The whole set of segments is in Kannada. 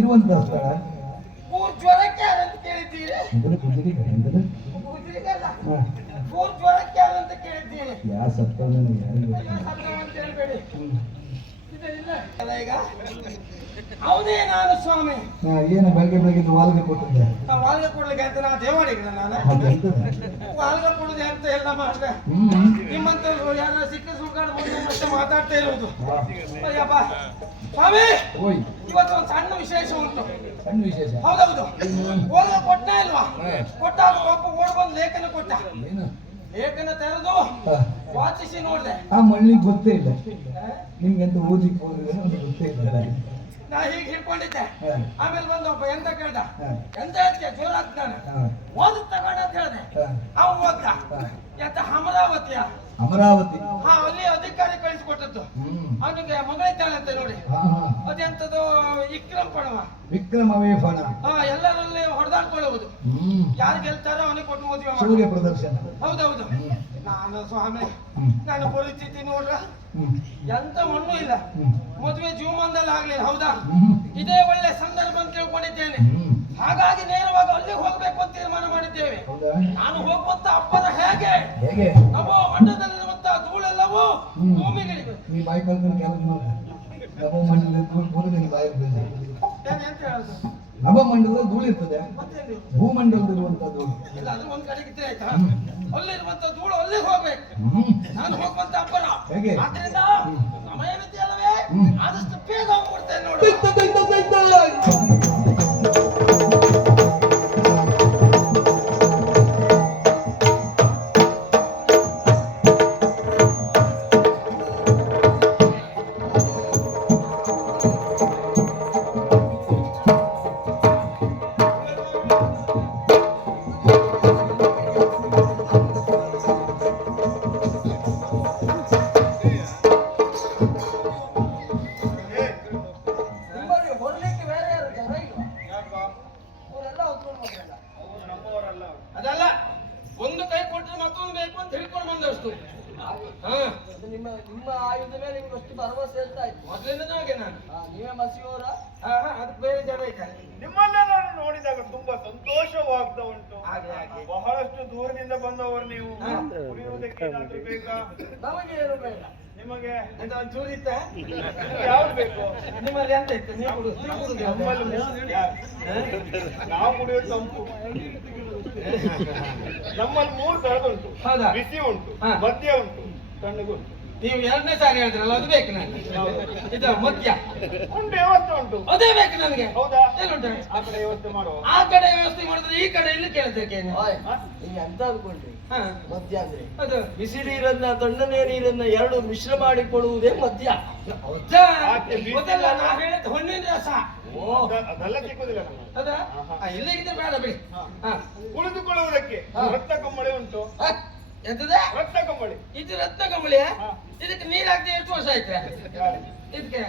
ಇರುವಂತಹ ಸ್ಥಳ? ಮೂರ್ ಜ್ವರಕ್ಕೆ ಯಾರಂತ ಕೇಳಿದ್ದೀರಿ? ಗುಜರಿಗಲ್ಲ ಮೂರ್ ಜ್ವರಕ್ಕೆ ಯಾರಂತ ಕೇಳಿದ್ದೀರಿ. ಯಾ ಸತ್ತವನು ಯಾರಿಗೂ ಅಯ್ಯೋ, ಸತ್ತವ ಅಂತ ಹೇಳ್ಬೇಡಿ. ಅವನೇ ನಾನು ಸ್ವಾಮಿ. ಏನು ಬೆಳಗ್ಗೆ ಬೆಳಗ್ಗೆ ವಾಲ್ಗೆ ಕೊಟ್ಟಿದ್ದೆ? ವಾಲ್ಗೆ ಕೊಡ್ಲಿಕ್ಕೆ ಅಂತ ನಾ ದೇವಾಡಿಗಳ ನಾನು. ವಾಲ್ಗೆ ಕೊಡದೆ ಅಂತ ಎಲ್ಲ ಮಾಡಿದೆ. ನಿಮ್ಮಂತ ಯಾರು ಸಿಕ್ಕ ಸುಳ್ಕಾಡ್ ಬಂದು ಮತ್ತೆ ಮಾತಾಡ್ತಾ ಇರೋದು. ಅಯ್ಯಪ್ಪ ಸ್ವಾಮಿ ಓಯ್. ಇವತ್ತು ಒಂದು ಸಣ್ಣ ವಿಶೇಷ ಉಂಟು. ಸಣ್ಣ ವಿಶೇಷ? ಹೌದೌದು. ಓದ ಕೊಟ್ಟ ಇಲ್ವಾ ಕೊಟ್ಟ ಒಪ್ಪ ಓಡ್ ಬಂದು ಲೇಖನ ಕೊಟ್ಟ. ಏನು? ಲೇಖನ ತೆರೆದು ವಾಚಿಸಿ ನೋಡಿದೆ. ಆ ಮಣ್ಣಿಗೆ ಗೊತ್ತೇ ಇಲ್ಲ. ನಿಮ್ಗೆಂತ ಓದಿಕ್ ಹೋದ್ರೆ ಗೊತ್ತೇ ಇಲ್ಲ ನಾ ಹೀಗೆ ಹಿಡ್ಕೊಂಡಿದ್ದೆ. ಆಮೇಲೆ ಬಂದು ಒಬ್ಬ ಎಂತ ಕೇಳ್ದ. ಎಂತ ಹೇಳ್ತೀಯ ಜೋರ ತಗಣ ಓದ್ ತಗೊಂಡ ಅಂತ ಹೇಳ್ದೆ. ಅವ ಓದ್ದ. ಎಂತ ಅಮರಾವತಿಯ? ಅಮರಾವತಿ. ಹಾ ಅಲ್ಲಿ ಅಧಿಕಾರಿ ಕಳಿಸಿಕೊಟ್ಟದ್ದು. ಅವನಿಗೆ ಅವನಿಗೆ ಅಂತ ನೋಡಿ. ಅದೆಂತದ್ದು ವಿಕ್ರಮ್ ಪಣವ. ವಿಕ್ರಮವೇ ಪಣ ಹಾ ಎಲ್ಲರಲ್ಲಿ ಹ್ಮ್. ಯಾರು ಗೆಲ್ತಾರೋ ಅವನಿಗೆ ಕೊಟ್ಟು ಮದುವೆ ಸೂರ್ಯ ಪ್ರದರ್ಶನ. ಹೌದೌದು. ನಾನು ಸ್ವಾಮಿ ನಾನು ನನ್ನ ಪರಿಸ್ಥಿತಿ ನೋಡ್ರ? ಎಂತ ಮಣ್ಣು ಇಲ್ಲ. ಮದುವೆ ಜೀವಮಾನದಲ್ಲಿ ಆಗ್ಲಿ ಹೌದಾ? ಇದೇ ಒಳ್ಳೆ ಸಂದರ್ಭ ಅಂತ ತಿಳ್ಕೊಂಡಿದ್ದೇನೆ ಹಾಗಾಗಿ ನೇರವಾಗಿ ಅಲ್ಲಿ ಹೋಗ್ಬೇಕು ಅಂತ ತೀರ್ಮಾನ ಮಾಡಿದ್ದೇವೆ. ನಾನು ಹೋಗುವಂತ ಅಪ್ಪನ ಹೇಗೆ? ನಮ್ಮ ನಮೋ ಮಂಡದಲ್ಲಿರುವಂತ ಧೂಳೆಲ್ಲವೂ. ಭೂಮಿಗಳಿವೆ. ಬಾಯಿ ಬಾಯಿ ಎಂತ ಹೇಳುದು ನವಮಂಡಲದ ಧೂಳು ಇಲ್ಲ ಅದು ಒಂದ್ ಕಡೆ. ಅಲ್ಲಿರುವಂತ ಧೂಳು ಅಲ್ಲಿಗೆ ಹೋಗ್ಬೇಕು. ನಾನು ಹೋಗುವಂತ ಅಪ್ಪನ ಹೇಗೆ? ನೀವೇ ಮಸಿಯೋರ ಅದಕ್ಕೆ ಬೇರೆ ಜನ ಇದ್ದಾರೆ. ನಾನು ನೋಡಿದಾಗ ತುಂಬಾ ಸಂತೋಷವಾಗ್ತಾ ಉಂಟು. ಬಹಳಷ್ಟು ದೂರದಿಂದ ಬಂದವರು ನೀವು. ಹಾ. ಕುಡಿಯುವುದಕ್ಕೆ ಏನಾದ್ರೂ ಬೇಕಾ? ನಮಗೆ ಏನು ಬೇಡ. ನಿಮಗೆ? ಇತ್ತ? ಯಾವ್ದು ಬೇಕು? ನಿಮ್ಮಲ್ಲಿ ಎಂತ ಇತ್ತು? ನೀವು ಕುಡಿಯೋದು ತಂಪು. ನಮ್ಮಲ್ಲಿ ಮೂರು ತರದುಂಟು ಹೌದಾ? ಬಿಸಿ ಉಂಟು. ಮದ್ಯ ಉಂಟು ತಣ್ಣಗುಂಟು ನೀವು ಎರಡನೇ ಸಾರಿ ಹೇಳಿದ್ರಲ್ಲ ಅದು ಬೇಕು ನನಗೆ. ಇದು ಮದ್ಯ. ಉಂಟು ವ್ಯವಸ್ಥೆ ಉಂಟು. ಅದೇ ಬೇಕು ನನಗೆ. ಹೌದಾ? ಎಲ್ಲುಂಟು ಆ ಕಡೆ ವ್ಯವಸ್ಥೆ ಮಾಡುವ. ಆ ಕಡೆ ವ್ಯವಸ್ಥೆ ಮಾಡಿದ್ರೆ ಈ ಕಡೆ ಇಲ್ಲಿ ಏನು? ನೀವು ಎಂತ ಅನ್ಕೊಂಡ್ರಿ? ಹಾ. ಮದ್ಯ ಅಂದ್ರೆ ಅದು. ಬಿಸಿ ನೀರನ್ನ ತಣ್ಣನೆ ನೀರನ್ನ ಎರಡು ಮಿಶ್ರ ಮಾಡಿಕೊಳ್ಳುವುದೇ ಮದ್ಯ. ಗೊತ್ತಲ್ಲ ನಾ ಹೇಳಿದ ಹೊಣ್ಣಿನ ರಸ. ಅದೆಲ್ಲ ಸಿಕ್ಕುದಿಲ್ಲ ಅದಾ? ಆ, ಇಲ್ಲಿಗಿದ್ರೆ ಬೇಡ ಬಿಡಿ. ಕುಳಿತುಕೊಳ್ಳುವುದಕ್ಕೆ. ರಕ್ತ ಕಂಬಳಿ ಉಂಟು. ಎಂತದ? ಕಂಬಳಿ ಇದು ರತ್ನ ಕಂಬಳಿ ಇದಕ್ಕೆ ನೀರ್ ಹಾಕಿ ಎಷ್ಟು ವರ್ಷ ಆಯ್ತು? ಇದಕ್ಕೆ?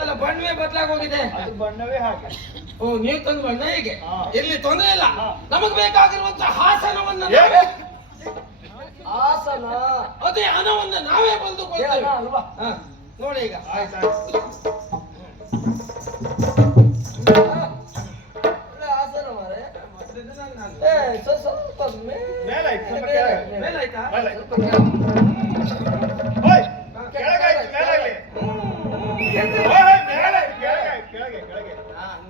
ಅಲ್ಲ ಬಣ್ಣವೇ ಬದಲಾಗಿ ಹೋಗಿದೆ. ಅದು ಬಣ್ಣವೇ ಹಾಗೆ. ಓ ನೀವು ತಂದು ಬಣ್ಣ ಹೇಗೆ? ಹಾ. ಇಲ್ಲಿ ತೊಂದರೆ ಇಲ್ಲ. ನಮಗ್ ಬೇಕಾಗಿರುವಂತ ಹಾಸನವನ್ನ ಹಾಸನ? ಆಸನ ಅದೇ ಹಣವನ್ನ ನಾವೇ ಬಂದು ಅಲ್ವಾ? ಹಾ, ನೋಡಿ ಈಗ. ಆಯ್ತಾಯ್ತು. ಹಾಸನ ಆಸನ ಮಾರೆ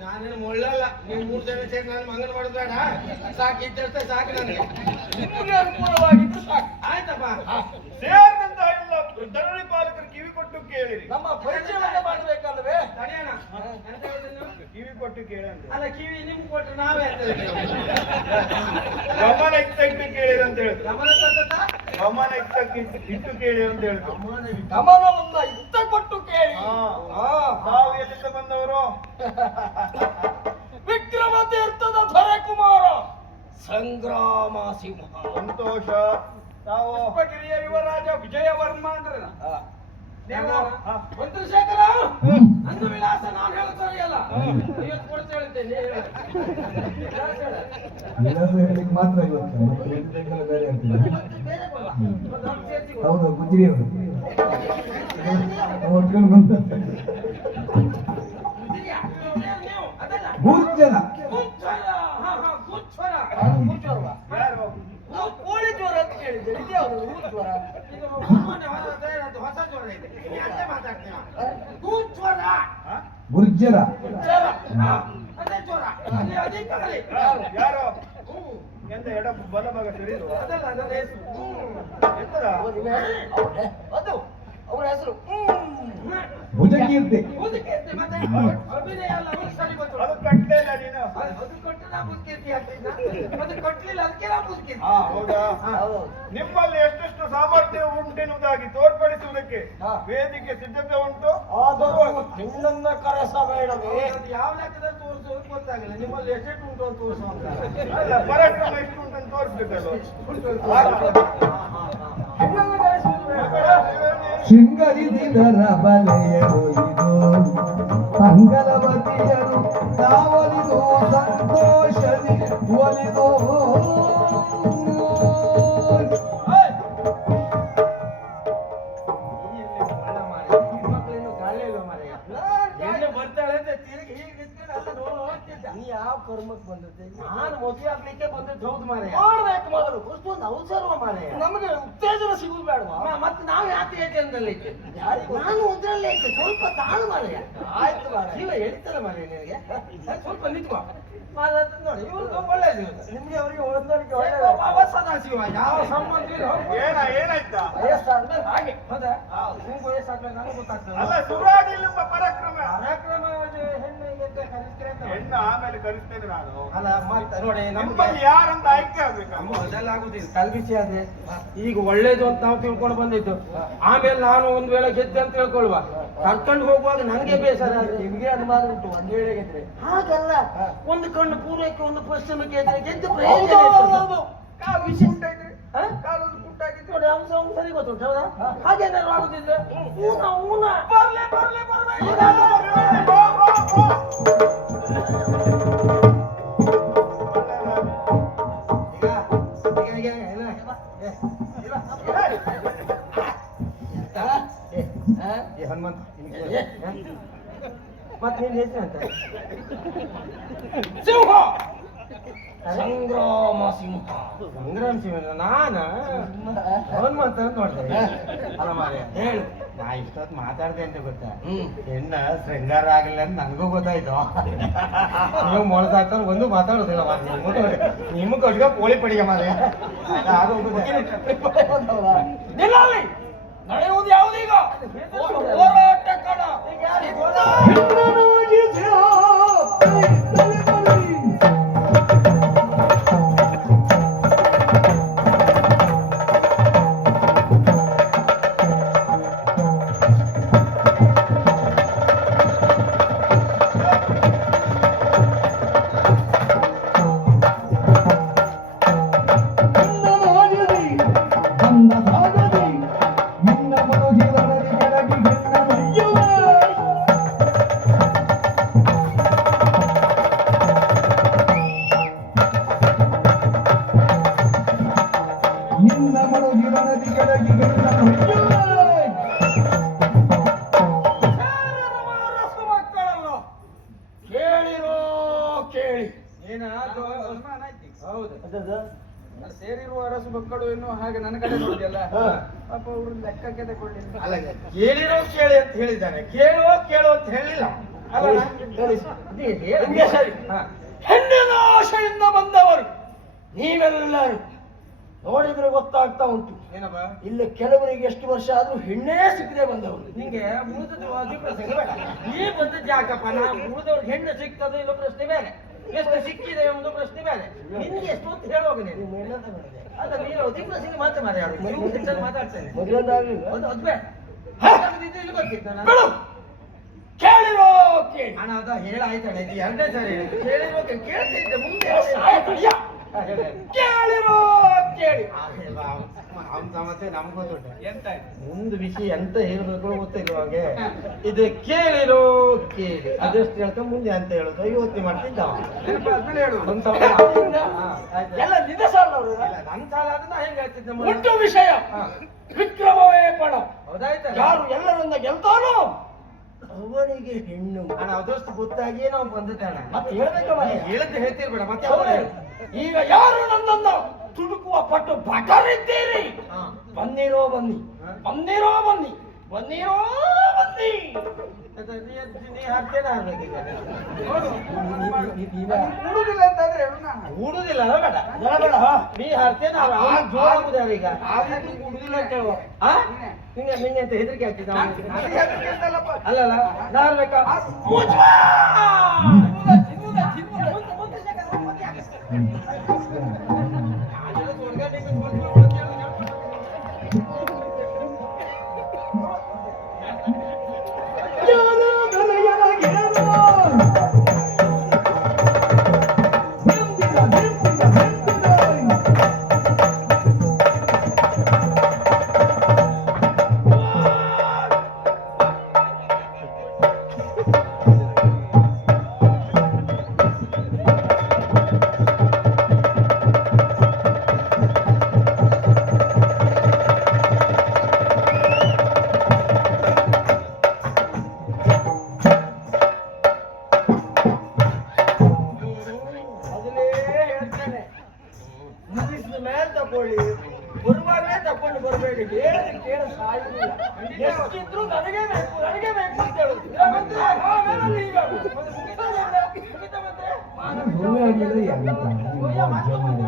ನಾನೇನು ಮುಳ್ಳಲ್ಲ. ನೀವು ಮೂರು ಜನ ಸೇರಿ ನಾನು ಮಂಗನ ಮಾಡೋದು ಬೇಡ ಸಾಕು ಇದ್ದಷ್ಟೇ ಸಾಕು ನನಗೆ. ಸಾಕು. ಆಯ್ತಪ್ಪ. ಸೇರಿದಂತ ಇಲ್ಲ ಧರಣಿ ಪಾಲಕರು ಕಿವಿ ಕೊಟ್ಟು ಕೇಳಿರಿ. ನಮ್ಮ ಪರಿಚಯ ಮಾಡಬೇಕಲ್ವೇ ತಡೆಯೋಣ. ಎಂತ ಹೇಳಿದ್ರಿ ಕಿವಿ ಕೊಟ್ಟು ಕೇಳಿ ಅಲ್ಲ ಕಿವಿ ನಿಮ್ಗೆ ಕೊಟ್ರೆ ನಾವೇ ಅಂತ. ಗಮನ ಕೇಳಿರಿ ಅಂತ ಹೇಳ್ತಾರೆ ಗಮನ ತದ್ದದ? ಇಟ್ಟಕ್ಕೆ ಇಟ್ಟು ಕೇಳಿ ಅಂತ ಹೇಳಿದ್ರು. ಗಮನವನ್ನ ಇತ್ತ ಕೊಟ್ಟು ಕೇಳಿ ತಾವು ಎಲ್ಲಿಂದ ಬಂದವರು? ವಿಕ್ರಮ ತೀರ್ಥದ ಭರಕುಮಾರ ಸಂಗ್ರಾಮ ಸಿಂಹ ಸಂತೋಷ ಪುಷ್ಪಗಿರಿಯ ಯುವರಾಜ ವಿಜಯವರ್ಮ ಅಂದ್ರೆ ಮಂತ್ರಶೇಖರ ಅಂದು ವಿಳಾಸ ನಾನು ಹೇಳುತ್ತೇನೆಯಲ್ಲ ಇವತ್ತು ಕೊಡ್ತಾ ಹೇಳ್ತೇನೆ. ವಿಳಾಸ ಮಾತ್ರ ಇವತ್ತು ಮತ್ತೆ ಬೇರೆ. ಹೌದು ಗುಜ್ರಿ ಅವರು. ಒಟ್ಕೊಂಡು ಬಂದ ಇದೆಯಾ? ನೀವು- ನೀವು, ಅದಲ್ಲ. ಮೂರು ಜನ ಗುಜ್ಜರ. ಹಾ, ಹಾ, ಗುಜ್ಜರ. ಯಾರು ನಾವು ಕೋಳಿ ಜ್ವರ ಅಂತ ಕೇಳಿದ್ದೆ ಇದ್ಯಾವುದು ಊರು ಜ್ವರ ಇದು ಮೊನ್ನೆ ಹೊಸ ಅದು ಹೊಸ ಜ್ವರ ಇದೆ ಯಾಕೆ ಮಾತಾಡ್ತೀಯ ಗುಜ್ಜರ. ಗುರ್ಜರ ಜ್ವರ. ಹಾ, ಅದೇ ಜ್ವರ. ಅಲ್ಲಿ ಅಧಿಕಾರಿ. ಯಾರು ಯಾರು ಹ್ಮ್. ಎಂತ ಎಡ ಬಲ ಭಾಗ ತಿಳಿದು ಅದಲ್ಲ ನನ್ನ ಹೆಸರು. ಹ್ಮ್. ಎತ್ತರ ಅವ್ರ ಹೆಸರು? ಅವ್ರ- ಅದು ಅವರ ಹೆಸರು. ಹ್ಮ್. ಭುಜಕೀರ್ತಿ. ಮತ್ತೆ? ಅಭಿನಯ ಅಲ್ಲ ಅವ್ರಿಗೆ ಸರಿ ಗೊತ್ತು. ಅದು ಕಟ್ಟಲೇ ಇಲ್ಲ ನೀನು. ಅದು ಅದು ಕೊಟ್ಟು ನಾ ಮುದುಕೀರ್ತಿ ಆಗ್ತಿದ್ದ ಅದು ಕೊಟ್ಲಿಲ್ಲ ಅದಕ್ಕೆ ನಾ ಮುದುಕೀರ್ತಿ ಹೌದಾ? ಹೌದು. ನಿಮ್ಮಲ್ಲಿ ಎಷ್ಟೆಷ್ಟು ಸಾಮರ್ಥ್ಯ ಉಂಟೆನ್ನುವುದಾಗಿ ತೋರ್ಪಡಿಸುವುದಕ್ಕೆ. ವೇದಿಕೆ ಸಿದ್ಧತೆ ಉಂಟು? ಕರೆಸಬೇಡವೇ? ಅದು ಯಾವ ಲೆಕ್ಕದಲ್ಲಿ ಗೊತ್ತಾಗಲ್ಲ ನಿಮ್ಮಲ್ಲಿ ಎಷ್ಟೆಷ್ಟು ಉಂಟು ಅಂತ ತೋರಿಸು ಅಂತ. ಅಲ್ಲ ಪರಾಕ್ರಮ ಎಷ್ಟು ಉಂಟು ಅಂತ ಹೆಣ್ಣನ್ನ ಶೃಂಗರಿ ದಿನರ ಬಲೆಯ ಒಲಿದು ಮಂಗಲವತಿಯರು ತಾವಲಿದು ಸಂತೋಷದಿ ಆಯ್ತು ಮಾರಾಯ ಮನೆ ನಿನಗೆ? ಸ್ವಲ್ಪ ನಿಂತ್ಕೋ. ಮಾತಾಡ್ತಾ ನೋಡಿ ಇವ್ರು ಒಳ್ಳೆದು ನಿಮ್ಗೆ ಅವರಿಗೆ ಹೊಂದಾಣಿಕೆ ಒಳ್ಳೆ ಸದಾ ಸದಾಶಿವ ಯಾವ ಸಂಬಂಧ ಇಲ್ಲ. ಏನ ಏನಾಯ್ತಾ? ವಯಸ್ಸಾದ್ಮೇಲೆ ಹಾಗೆ. ಹೌದಾ? ನಿಮ್ಗೆ ವಯಸ್ಸಾದ್ಮೇಲೆ ನನಗೆ ಗೊತ್ತಾಗ್ತದೆ. ಅಲ್ಲ ಶುರುವಾಗಿಲ್ಲ ಪರಾಕ್ರಮ. ಕಾರ್ಯಕ್ರಮ ಹೆಣ್ಣು ಹೆಣ್ಣು ಆಮೇಲೆ ಕಲಿಸ್ತೇನೆ ನಾನು. ಅಲ್ಲ ಮತ್ತೆ ನೋಡಿ ನಮ್ಮಲ್ಲಿ ಯಾರಂತ ಆಯ್ಕೆ ಆಗ್ಬೇಕು? ನಮ್ಮ ಅದೆಲ್ಲ ಆಗುದಿಲ್ಲ. ಕಲ್ಬಿಸಿ ಆದ್ರೆ. ಈಗ ಒಳ್ಳೇದು ಅಂತ ನಾವು ತಿಳ್ಕೊಂಡು ಬಂದಿದ್ದು. ಆಮೇಲೆ ನಾನು ಒಂದ್ ವೇಳೆ ಗೆದ್ದೆ ಅಂತ ತಿಳ್ಕೊಳ್ವಾ ಕರ್ಕೊಂಡು ಹೋಗುವಾಗ ನನಗೆ ಬೇಸರ ನಿಮ್ಗೆ ಅನುಮಾನ ಉಂಟು ಒಂದು ವೇಳೆ ಗೆದ್ರೆ. ಹಾಗಲ್ಲ. ಒಂದು ಕಣ್ಣು ಪೂರ್ವಕ್ಕೆ ಒಂದು ಪಶ್ಚಿಮಕ್ಕೆ ಎದ್ರೆ ಗೆದ್ದು ಪ್ರಯೋಜನ. ಕಾಲು ಉಂಟಾಯ್ತು ನೋಡಿ ಅವ್ನು ಸರಿ ಗೊತ್ತುಂಟು ಹೌದಾ? ಆಗುದಿದ್ರೆ? ಊನ ಊನ. ಬರ್ಲೆ ಬರ್ಲೆ ಹನುಮಂತ ಮತ್ತೆ ನಿನ್ನ ಹೆಸರು ಅಂತ? ಸಿಂಹ! ಸಂಗ್ರಾಮ ಸಿಂಹ. ಸಂಗ್ರಾಮ ಸಿಂಹ ನಾನ? ಹನುಮಂತ ಅಂತ ನೋಡ್ದೆ. ಅಲ್ಲ ಹೇಳು. ನಾ ಇಷ್ಟೊತ್ತು ಮಾತಾಡ್ದೆ ಅಂತ ಗೊತ್ತಾ? ಹೆಣ್ಣ ಶೃಂಗಾರ ಆಗಿಲ್ಲ ಅಂತ ನನಗೂ ಗೊತ್ತಾಯ್ತು. ನೀವು ಮೊಳಸಾಕ್ತಾರೆ ಒಂದು ಮಾತಾಡೋದಿಲ್ಲ ಪೋಳಿ ಕೊಟ್ಟಿಗೆ ಕೋಳಿ ಪಡಿಗೆ ಮಾರ್ರೆ. ಅದು ನಡೆಯುವುದು ಯಾವುದೀಗ? ಹೋರಾಟ ಕಣ ಕೇಳಿರೋ ಕೇಳಿ ಅಂತ ಹೇಳಿದ್ದಾನೆ. ಕೇಳುವ ಕೇಳೋ ಅಂತ ಹೇಳಿಲ್ಲ ಅಲ್ಲ ಸರಿ. ಹೆಣ್ಣಿನ ಆಶೆಯಿಂದ ಬಂದವರು ನೀವೆಲ್ಲರೂ ನೋಡಿದ್ರೆ ಗೊತ್ತಾಗ್ತಾ ಉಂಟು. ಏನಪ್ಪ? ಇಲ್ಲ ಕೆಲವರಿಗೆ ಎಷ್ಟು ವರ್ಷ ಆದ್ರೂ ಹೆಣ್ಣೇ ಸಿಕ್ಕಿದೆ ಬಂದವರು. ನಿಂಗೆ ನೀ ಬಂದದ್ದು ಯಾಕಪ್ಪ? ನಾ ಉಳಿದವ್ರಿಗೆ ಹೆಣ್ಣು ಸಿಗ್ತದೆ ಇಲ್ಲ ಪ್ರಶ್ನೆ ಬೇರೆ. ಎಷ್ಟು ಸಿಕ್ಕಿದೆ ಎಂಬುದು ಪ್ರಶ್ನೆ ಬೇರೆ. ನಿನ್ಗೆ ಎಷ್ಟು ಅಂತ ಹೇಳುವಾಗ ನೀನು? ನೀವು ಅದ ನೀನು ಮಾತ್ರ ಮಾತಾಡು. ಮಾತಾಡ್ತೇನೆ ಅದು ಬೇಡ. ಹಾಗಾದ್ರೆ ಇಲ್ಲಿ ನಾನು? ಬಿಡು. ಕೇಳಿರೋ ಕೇಳಿ. ಹಣ ಅದ ಹೇಳಾಯ್ತಾಳೆ ಇದು ಎರಡನೇ ಸಾರಿ ಹೇಳಿದ್ದು ಕೇಳ್ತಿದ್ದೆ ಮುಂದೆ ಆಯ್ತು. ಹಾ, ಹೇಳು. ಕೇಳಿರೋ ಕೇಳಿ. ಅವನ ಸಮಸ್ಯೆ ನಮ್ಗೂ ದೊಡ್ಡ. ಎಂತ ಮುಂದ್ ವಿಷಯ ಎಂತ ಹೇಳ್ಬೇಕು ಗೊತ್ತಿಲ್ಲ ಅವಾಗೆ ಇದು ಕೇಳಿರೋ ಕೇಳಿ. ಅದೆಷ್ಟು ಹೇಳ್ಕೊಂಡು ಮುಂದೆ ಅಂತ ಹೇಳುದು. ಯೋಚನೆ ಮಾಡ್ತಿದ್ದ ಅವ. ನೆನಪಾದ್ಮೇಲೆ ಹೇಳು. ಹಾ, ಆಯ್ತು. ಎಲ್ಲ ನಿಜ ಸಾಲ ಅವ್ರು ಇಲ್ಲ, ನನ್ ಸಾಲ ಅದನ್ನ ಹೆಂಗ್ ಹೇಳ್ತಿದ್ದೆ ಮೊದ್ಲು? ಒಟ್ಟು ವಿಷಯ. ಹಾ. ಹೌದಾಯ್ತಲ್ಲ? ಯಾರು ಎಲ್ಲರನ್ನ ಗೆಲ್ತಾನೋ ಅವನಿಗೆ ಹೆಣ್ಣು ಅದಷ್ಟು ಗೊತ್ತಾಗಿ ನಾವು ಬಂದಿದ್ದಾಣ ಮತ್ತೆ ಹೇಳ್ಬೇಕಮ್ಮ ಹೇಳದ್ದು ಹೇಳ್ತಿರ್ಬೇಡ ಮತ್ತೆ. ಅವ್ರು ಈಗ ಯಾರು ನನ್ನನ್ನ ತುಡುಕುವ ಪಟ್ಟು ಬಟರಿದ್ದೀರಿ. ಬನ್ನಿರೋ ಬನ್ನಿ. ಬಂದಿರೋ ಬನ್ನಿರೋ ಬನ್ನಿ. ಬನ್ನಿರೋ ಬನ್ನಿ. ಅಂತಂದ್ರೆ ನಾನು. ಅಲ್ಲ ಬೇಡ. ನೀ ಹರ್ತೇನ ಕುಡುದಿಲ್ಲ ಅಂತ ಹೇಳುವ? ನಿಂಗೆ ನಿಂಗೆ ಅಂತ ಹೆದರಿಕೆ ಆಗ್ತಿದ್ದ ಹೆದರಿಕೆ. ಅಲ್ಲಲ್ಲ ಬೇಕಾ? ಸುಳ್ಳು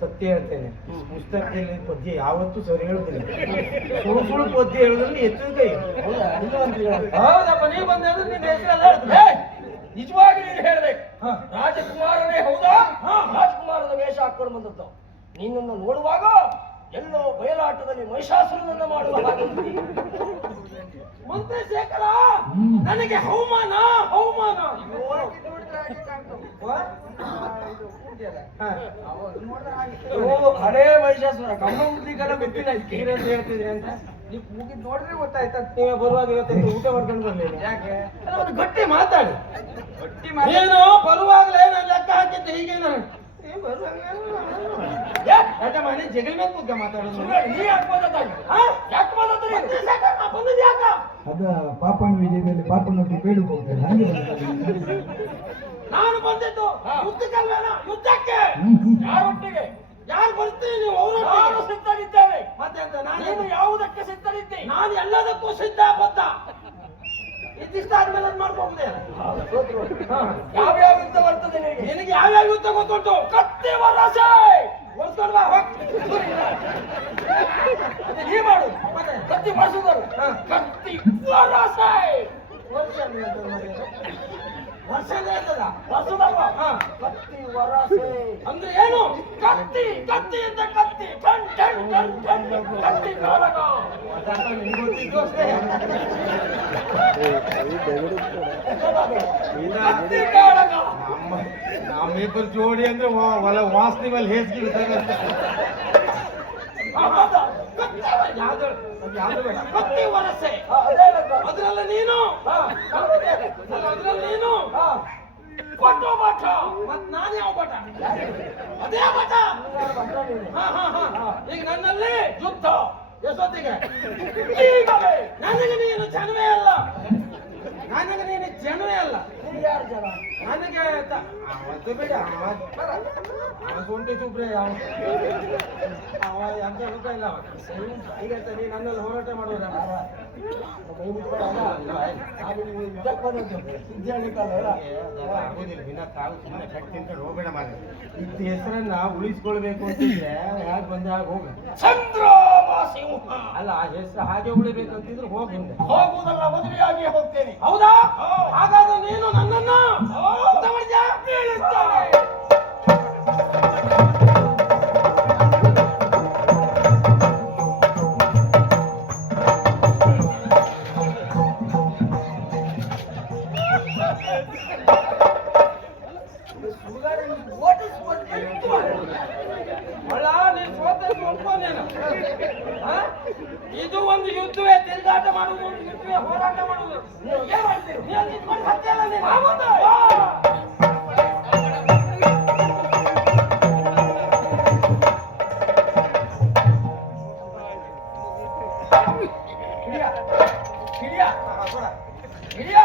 ಸತ್ಯ ಹೇಳ್ತೇನೆ. ಪುಸ್ತಕದಲ್ಲಿ ಪದ್ಯ ಯಾವತ್ತೂ ಸರಿ ಹೇಳುದಿಲ್ಲ. ಸುಳ್ಳು ಸುಳ್ಳು ಪದ್ಯ ಹೇಳುದ್ರಲ್ಲಿ ಹೆಚ್ಚು ಕೈ. ಹೌದಪ್ಪ ನೀ ಬಂದೆ ಅಂದ್ರೆ ನಿನ್ನ ಹೆಸರೆಲ್ಲ ಹೇಳ್ತೀನಿ. ಏ, ನಿಜವಾಗಿ ನೀನು ಹೇಳ್ಬೇಕು. ರಾಜಕುಮಾರನೇ ಹೌದಾ? ರಾಜಕುಮಾರನ ವೇಷ ಹಾಕೊಂಡು ಬಂದದ್ದು. ನಿನ್ನನ್ನು ನೋಡುವಾಗ ಎಲ್ಲೋ ಬಯಲಾಟದಲ್ಲಿ ಮಹಿಷಾಸುರನನ್ನ ಮಾಡುವ ಹಾಗೆ ఉంది. ಮಂತ್ರಿ ಶೇಖರ ಹ್ಮ್. ನನಗೆ ಹವಮಾನ ಅವಮಾನ? ಇದು ಕೂಡ್ಯಲ್ಲ. ನೋಡಿದ್ರೆ ಹಾಗೆ. ಓ, ಹಳೇ ಮಹಿಷಾಸುರ ಗೊತ್ತಿಲ್ಲ ಇದಕ್ಕೆ ಹೇಳ್ತಿದ್ರಿ ಅಂತ. ನೀವು ಮುಗಿದ್ ನೋಡಿದ್ರೆ ಗೊತ್ತಾಯ್ತಾ ನೀವು ಬರುವಾಗ ಇವತ್ತು ಊಟ ಮಾಡ್ಕೊಂಡು ಬರ್ಲಿಲ್ಲ ಯಾಕೆ? ಒಂದು ಗಟ್ಟಿ ಮಾತಾಡಿ. ಗಟ್ಟಿ ಮಾತು. ಬರುವಾಗಲೇ ನಾನು ಲೆಕ್ಕ ಹಾಕಿದ್ದೆ ಹೀಗೆ ನಾನು ಮನೆ ಜಗಲ್ ಮೇಲೆ ಕೂತ್ಕ ಮಾತಾಡೋದು? ಅದ ಪಾಪನ ವಿಜಯದಲ್ಲಿ ಹಂಗೆ. ಬಂದದ್ದು. ನಾನು ಬಂದಿದ್ದು. ಯುದ್ಧಕ್ಕಲ್ವೇನ ಯುದ್ಧಕ್ಕೆ. ಯಾರೊಟ್ಟಿಗೆ? ಯಾರು ಬರ್ತೀನಿ ನೀವು? ನಾನು ಅವರು ಸಿದ್ಧರಿದ್ದೇನೆ ಮತ್ತೆ ಅಂತ ನೀನು? ನಾನು ಯಾವುದಕ್ಕೆ ಸಿದ್ಧರಿದ್ದೆ ನಾನು ಎಲ್ಲದಕ್ಕೂ ಸಿದ್ಧ ಬದ್ಧ. ಇದಿಷ್ಟ ಆದ್ಮೇಲೆ ಅದ್ ಮಾಡ್ಕೊಂಡೆ. ಯಾವ್ಯಾವ ಯುದ್ಧ ಬರ್ತದೆ ನಿನಗೆ? ನಿನಗೆ ಯಾವ್ಯಾವ ಯುದ್ಧ ಗೊತ್ತುಂಟು? ಕತ್ತಿ ವರಸೆ! ಹೋಗ್. ಅದೇ ನೀ ಮಾಡು. ಮತ್ತೆ? ಕತ್ತಿ ಬಳಸಿದ್ರು ಕತ್ತಿ ವರಸೆ! ವರ್ಷ ಅಂದ್ರೆ ಎಂತದು ಮಾರ್ರೆ? ವರ್ಷ ಅಂದ್ರೆ ಎಂತದ? ಬಳಸುದಲ್ವಾ ಹಾ. ಕತ್ತಿ ವರಸೆ ಅಂದ್ರೆ ಏನು ಕತ್ತಿ ಕತ್ತಿ ಅಂತ ಕತ್ತಿ ಟನ್ ಟನ್ ಟನ್ ಟನ್ ಕತ್ತಿ ನಮ್ಮ ನಮ್ಮಿಬ್ಬರು ಜೋಡಿ ಅಂದ್ರೆ ಹೊಲ ವಾಸನೆ ಮೇಲೆ ಹೇಸ್ಗಿ ಬೇಡ ವರಸೆ. ಅದ್ರಲ್ಲ ನೀನು. ಅದ್ರಲ್ಲಿ ನೀನು ನಾನು ಯಾವ ಬಟ ಅದೇ ಈಗ ನನ್ನಲ್ಲಿ ಯುದ್ಧ ಎಷ್ಟೊತ್ತಿಗೆ ನನಗೆ ನೀನು ಜನವೇ ಅಲ್ಲ ನನಗೆ ನೀನು ಜನವೇ ಅಲ್ಲ ಯಾರು ಜನ. ನನಗೆ ಅವತ್ತು ಬೇಡ ಸುಬ್ರೆ ಅವ ಅವ ಎಂತ ಇಲ್ಲ ಅವ ಈಗ ಎಂತ ನೀ ನನ್ನಲ್ಲಿ ಹೋರಾಟ ಮಾಡೋದ ಆಗುದಿಲ್ಲ ಸುಮ್ಮನೆ ತಿಂಕೊಂಡು ಹೋಗ್ಬೇಡ ಇದ್ದ ಹೆಸರನ್ನ ಉಳಿಸ್ಕೊಳ್ಬೇಕು ಅಂತಿದ್ರೆ ಯಾಕೆ ಬಂದಾಗ ಆಗ ಹೋಗ ಚಂದ್ರಾಮ ಸಿಂಹ. ಅಲ್ಲ ಆ ಹೆಸರು ಹಾಗೆ ಉಳಿಬೇಕು ಅಂತಿದ್ರೆ ಹೋಗಿ ಹೋಗುವುದಲ್ಲ ಮದುವೆಯಾಗಿ ಹೋಗ್ತೇನೆ. ಹೌದಾ? ಹಾಗಾದ್ರೆ ನೀನು ನನ್ನನ್ನು ಹಿಡಿಯ ಹಿಡಿಯ ಆ, ಕೊಡ. ಹಿಡಿಯ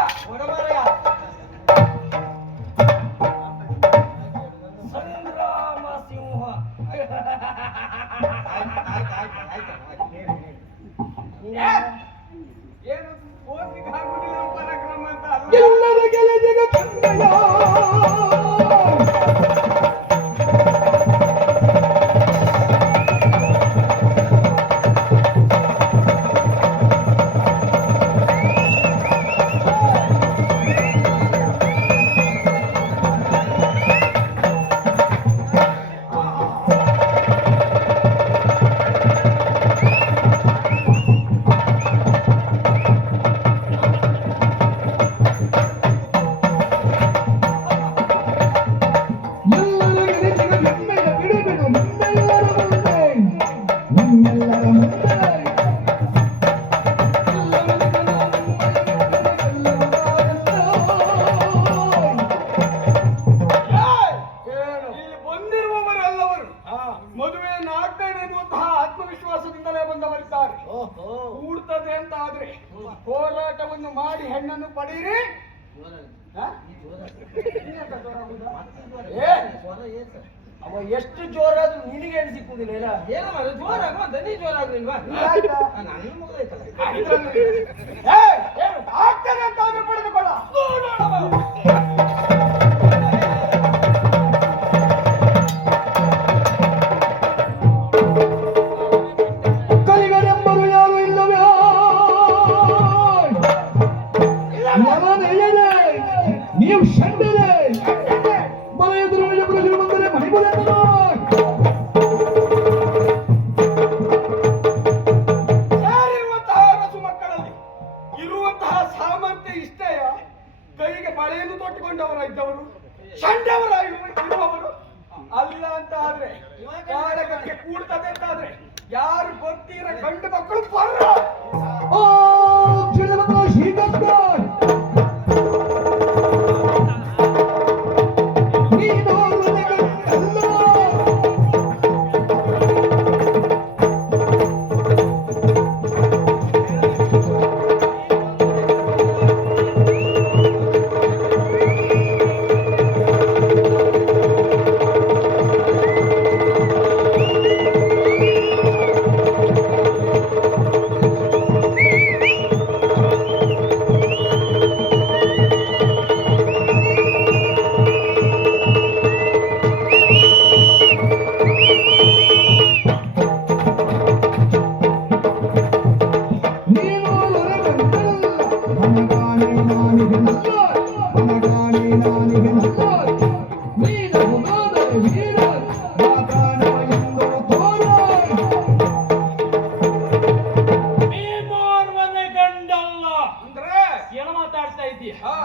ಮಾತಾಡ್ತಾ ಇದ್ದೀಯ ಹಾ.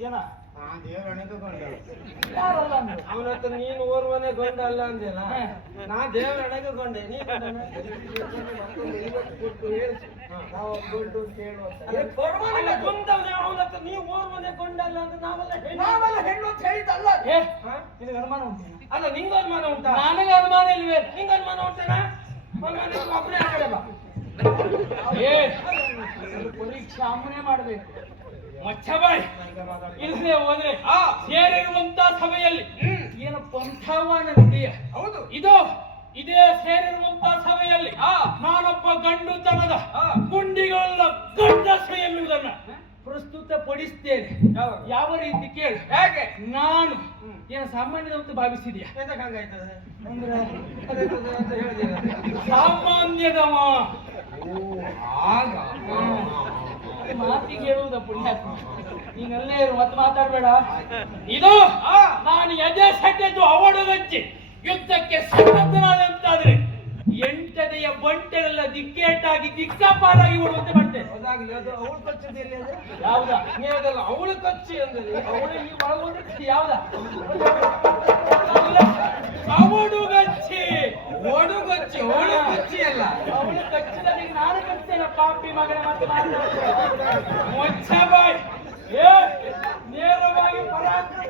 ಏನ? ಯಾರಲ್ಲ ಅಂದ್ರು? ಅವನ ಹತ್ರ ನೀನು ಓರ್ವನೇ ಗೊಂಡ ಅಲ್ಲ ಅಂದೇನ ನಾ ದೇವ್ರ ನೀ ನೀನು ನಾವು ಗೊಂಡು ಅಂತ ಹೇಳುವಂತ ಅಲ್ಲ, ಕೊರವನಿಗೆ ಗೊಂದವನೇ ಅವನ ಹತ್ರ ನೀವು ಓರ್ವನೇ ಗೊಂಡಲ್ಲ ಅಂತ ನಾವೆಲ್ಲ ಹೆಣ್ಣು. ನಾವೆಲ್ಲ ಹೆಣ್ಣು ಅಂತ ಹೇಳಿದ್ದಲ್ಲ. ಏ, ಹಾ? ನಿನಗೆ ಅನುಮಾನ ಉಂಟೇನ? ಅಲ್ಲ ನಿಂಗ ಅನುಮಾನ ಉಂಟಾ? ನನಗೆ ಅನುಮಾನ ಇಲ್ವೇ? ನಿಂಗ ಅನುಮಾನ ಉಂಟೇನ? ಒಬ್ಬನೇ ಆ ಕಡೆ ಬಾ ಏ. ಪರೀಕ್ಷೆ ಅಮ್ಮನೇ ಮಾಡ್ಬೇಕು. ಮಚ್ಚಬಾಯ್ ಇಲ್ಲದೆ ಹೋದ್ರೆ ಸೇರಿರುವಂತ ಸಭೆಯಲ್ಲಿ ಏನು ಅಂತವಾನ ಹೌದು. ಇದು ಇದೇ ಸೇರಿರುವಂತ ಸಭೆಯಲ್ಲಿ ಆ ನಾನೊಬ್ಬ ಗಂಡುತನದ ಗುಂಡಿಗಳನ್ನ ಗಂಡ ಎನ್ನುವುದನ್ನ ಪ್ರಸ್ತುತ ಪಡಿಸ್ತೇನೆ ಯಾವ? ರೀತಿ ಕೇಳು. ಹೇಗೆ? ನಾನು ಏನು ಸಾಮಾನ್ಯದ ಅಂತ ಭಾವಿಸಿದ್ಯಾ. ಸಾಮಾನ್ಯದವ ಆಗ. ಮಾತಿಗೆ ಹೇಳುವುದ ಪುಣ್ಯಾತ್ಮ ನೀನಲ್ಲೇ ಇರು ಮತ್ತೆ ಮಾತಾಡ್ಬೇಡ. ಇದು ನಾನು ಎದೆ ಸೆಟ್ಟೆದ್ದು ಅವಡುಗಚ್ಚಿ ಯುದ್ಧಕ್ಕೆ ಸನ್ನದ್ಧನಾದಂತಾದ್ರೆ ಎಂಟನೆಯ ಬಂಟೆಲ್ಲ ದಿಕ್ಕೇಟಾಗಿ ದಿಕ್ಕಾಪಾಲಾಗಿ ಓಡುವಂತೆ ಮಾಡ್ತೇನೆ. ಅವಳು ಕಚ್ಚೋದು ಯಾವ್ದ? ನೀವದಲ್ಲ ಅವಳು ಕಚ್ಚಿ ಅಂದ್ರೆ ಅವಳು ಈ ಒಳಗೊಂಡಿರ್ತೀವಿ ಯಾವ್ದಾ? ಅವಡುಗಚ್ಚಿ ಓಡು ಕಚ್ಚಿ ಅಲ್ಲ. ಅವಳು ಕಚ್ಚಿದಲ್ಲಿ ನಾನು ಕಚ್ಚಲ್ಲ ಪಾಪಿ ಮಗನ ಮತ್ತೆ ಮೊಚ್ಚ ಬಾಯ್ ಏ ನೇರವಾಗಿ ಪರಾಕ್ರಮ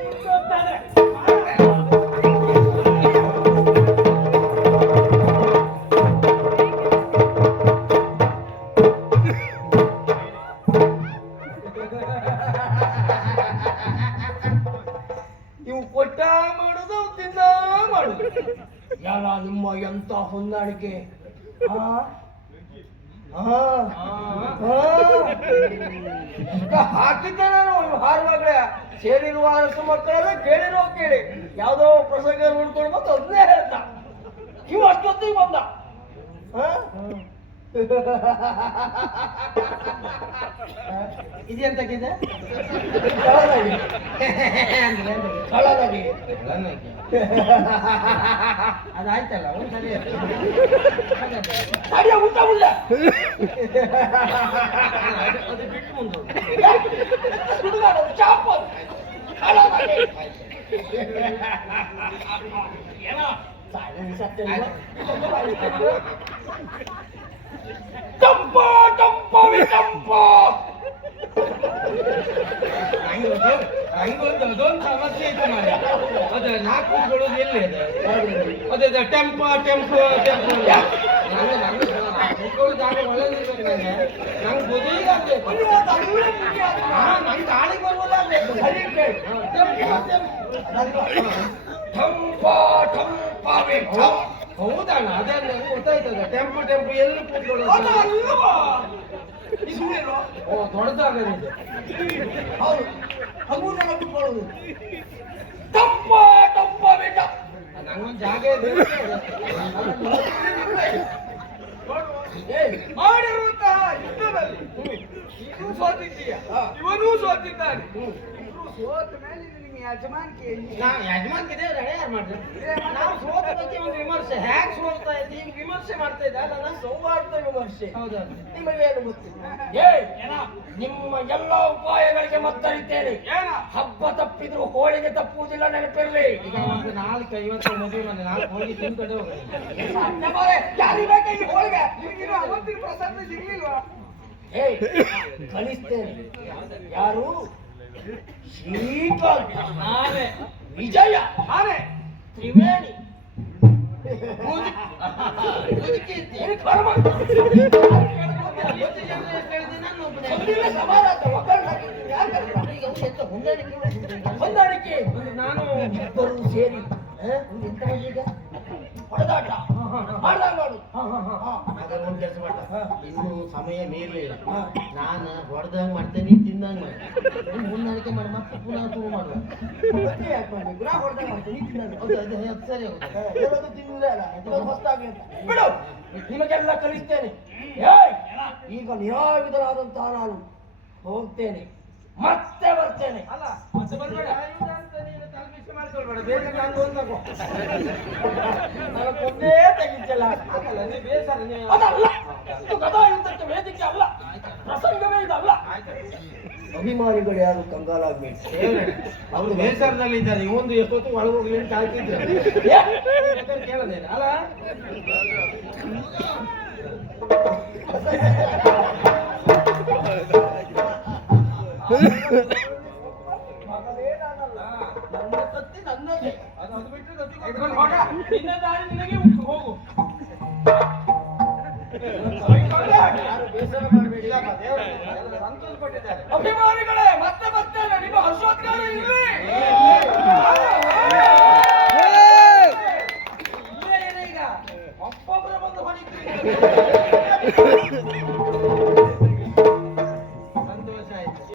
ಈಗ ಹಾಕಿದ್ದೆ ನಾನು ಹಾರುವಾಗಲೇ ಸೇರಿರುವ ಅರಸು ಮಕ್ಕಳೆಲ್ಲ ಕೇಳಿರೋ ಕೇಳಿ. ಯಾವ್ದೋ ಪ್ರಸಂಗ ನೋಡ್ಕೊಂಡು ಬಂದು ಅದನ್ನೇ ಹೇಳ್ತ. ಇವ್ ಅಷ್ಟೊತ್ತಿಗೆ ಬಂದ. ಆ? ಇದೆಂತಕ್ಕಿದೆ ಕಳ್ಳನಾಗಿ. ಕಳ್ಳನಾಗಿ. ಅದಾಯ್ತಲ್ಲ ಒಂದು ಸರಿ ತಡಿಯ ಊಟ ಉಳ್ಳ ಅದು ಬಿಟ್ಟು ಮುಂದೆ ಸುಡುಗಾಡು ಚಾಪು ಕಳ್ಳನಾಗಿ. ಏನೋ ಟಂಪ ಟಂಪವೇ ಟಂಪ ಹಂಗೊಂದು ಹಂಗೊಂದು ಅದೊಂದು ಸಮಸ್ಯೆ ಐತೆ ಮಾರ್ರೆ. ಅದು ನಾಲ್ಕು ಕೂತ್ಕೊಳ್ಳೋದು ಅದು ಟೆಂಪೋ ಟೆಂಪು ಟೆಂಪು ನನಗೆ ನಂಗೆ ಹೌದಣ್ಣ ಅದೇ ಗೊತ್ತಾಯ್ತದ. ಟೆಂಪು ಟೆಂಪು ಎಲ್ಲಿ ಕೂತ್ಕೊಳ್ಳೋದು? ಓ ದೊಡ್ಡದಾಗದೆ. ಇದು ಹೌದು. ಹಗುರನ ಬಿಟ್ಕೊಳ್ಳೋದು ತಪ್ಪ ತಪ್ಪ ಬೇಟ. ನಂಗೊಂದು ಜಾಗ ಇದೆ. ಮಾಡಿರುವಂತಹ ಯುದ್ಧದಲ್ಲಿ. ನೀನು ಸೋತಿದ್ದೀಯ. ಇವನೂ ಸೋತಿದ್ದಾನೆ. ಇವರು ಸೋತ ಮೇಲೆ ನಾ ಯಾರು ಮಾಡಿದ್ರು ನಾವು ಸೋತ ಬಗ್ಗೆ ಒಂದು ವಿಮರ್ಶೆ. ಹ್ಯಾಕ್ ಸೋಲ್ತಾ ಇದ್ದಿ ಈಗ ವಿಮರ್ಶೆ ಮಾಡ್ತಾ ಇದ್ದ ಅಲ್ಲ ನಾನು ಸೌಹಾರ್ದ ವಿಮರ್ಶೆ. ಹೌದಾ ನಿಮಗೇನು ಗೊತ್ತಿಲ್ಲ ಏನಾ? ನಿಮ್ಮ ಎಲ್ಲ ಉಪಾಯಗಳಿಗೆ ಮತ್ತರಿದ್ದೇನೆ. ಏನ? ಹಬ್ಬ ತಪ್ಪಿದ್ರು ಹೋಳಿಗೆ ತಪ್ಪುವುದಿಲ್ಲ ನೆನಪಿರ್ಲಿ. ಈಗ ಒಂದು ನಾಲ್ಕು ಐವತ್ತು ಮದುವೆ ಮನೆ ನಾಲ್ಕು ಹೋಗಿ ತಿನ್ಕೊಂಡು ಹೋಗಿ ಸಾಧ್ಯ ಮಾರೆ, ಯಾರಿಗೆ ಬೇಕಾ ಈ ಹೋಳಿಗೆ? ನಿನಗಿನ್ನು ಅವತ್ತಿನ ಪ್ರಸನ್ನ ಸಿಗ್ಲಿಲ್ವಾ? ಏಯ್ ಕಲಿಸ್ತೇನೆ ಯಾರು? ವಿಜಯ ಆನೆ ತ್ರಿವೇಣಿ? ಹೊಂದಾಣಿಕೆ. ನಾನು ಇಬ್ಬರು ಸೇರಿ ಹ? ಎಂತ ಈಗ? ಹೊಡೆದಾಟ. ಮಾಡ್ದಾಗ ಮಾಡು. ಕೆಲಸ ಮಾಡ ಇನ್ನು ಸಮಯ ಮೀರ್ಲಿಲ್ಲ ನಾನು ಹೊಡೆದಂಗ್ ಮಾಡ್ತೇನೆ ತಿಂದಂಗ್. ಹೊಂದಾಣಿಕೆ ಮಾಡಿ ಮತ್ತೆ ಪುನಃ ಶುರು ಮಾಡುವ. ಮತ್ತೆ ಯಾಕೆ ಮಾಡಿ ಗುಣ ಹೊಡೆದಾಗ ಮಾಡ್ತೀನಿ ತಿನ್ನೋದು. ಹೌದು ಅದು ಅದು ಸರಿ ಹೋಗುತ್ತೆ ಹ, ಹೇಳೋದು ತಿನ್ನುವುದೇ ಅಲ್ಲ ಇದು ಹೊಸ್ತಾಗ್ಲಿ ಅಂತ. ಬಿಡು ನಿಮಗೆಲ್ಲ ಕಲಿಸ್ತೇನೆ. ಏಯ್ ಈಗ ನಿರಾಯುಧನಾದಂತಹ ನಾನು ಹೋಗ್ತೇನೆ ಮತ್ತೆ ಬರ್ತೇನೆ. ಅಲ್ಲ ಮತ್ತೆ ಬರಬೇಡ ಅಂತ ನೀನು ತಲೆಬಿಸಿ ಮಾಡ್ಕೊಳ್ಬೇಡ ಬೇಗ ನಾನು ಒಂದು ತಗೋ ನಾನು ಕೊಂದೇ ತೆಗಿದ್ದಲ್ಲ ಆಗಲ್ಲ ನೀ ಬೇಸರ ನೀವು ಅದಲ್ಲ ಇದು ಗದಾ ಯುದ್ಧಕ್ಕೆ ವೇದಿಕೆ ಅಲ್ಲ ಪ್ರಸಂಗವೇ ಇದಲ್ಲ ಅಭಿಮಾನಿಗಳು ಯಾರು ಕಂಗಾಲಾಗ್ಬೇಕು ಅವರು ಬೇಸರದಲ್ಲಿ ಇದ್ದಾರೆ ಇವೊಂದು ಎಷ್ಟೊತ್ತು ಒಳಗೋಗಿ ಅಂತ ಅಲ್ಲ ನನ್ನ ಕತ್ತಿ ನನ್ನದೇ ಅದು ಅದು ಬಿಟ್ಟು ಇಟ್ಕೊಂಡು ನಿನ್ನ ದಾರಿ ನಿನಗೆ ಹೋಗು ಬೇಸರ ಅಭಿಮಾನಿಗಳೇ ಮತ್ತೆ ಮತ್ತೆ ನಿಮ್ಮ ಹರ್ಷೋದ್ಗಾರ ಇಲ್ಲೇ ಈಗ. ಒಬ್ಬೊಬ್ಬರ ಬಂದು ಹೊಡಿತೀರಿ.